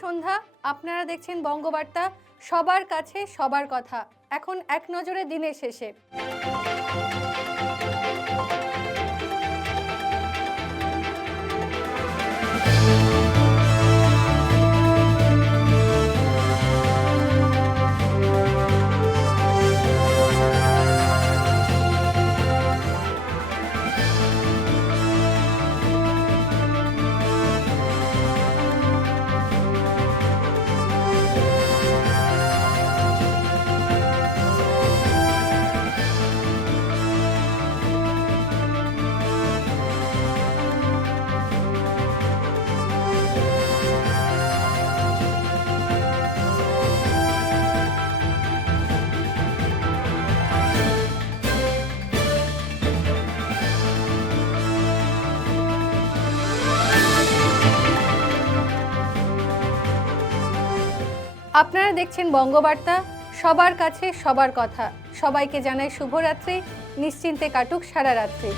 সন্ধ্যা আপনারা দেখছেন বঙ্গবার্তা। সবার কাছে সবার কথা। এখন এক নজরে দিনের শেষে। আপনারা দেখছেন বঙ্গবার্তা সবার কাছে সবার কথা। সবাইকে জানাই শুভরাত্রি নিশ্চিন্তে কাটুক সারা রাত্রি।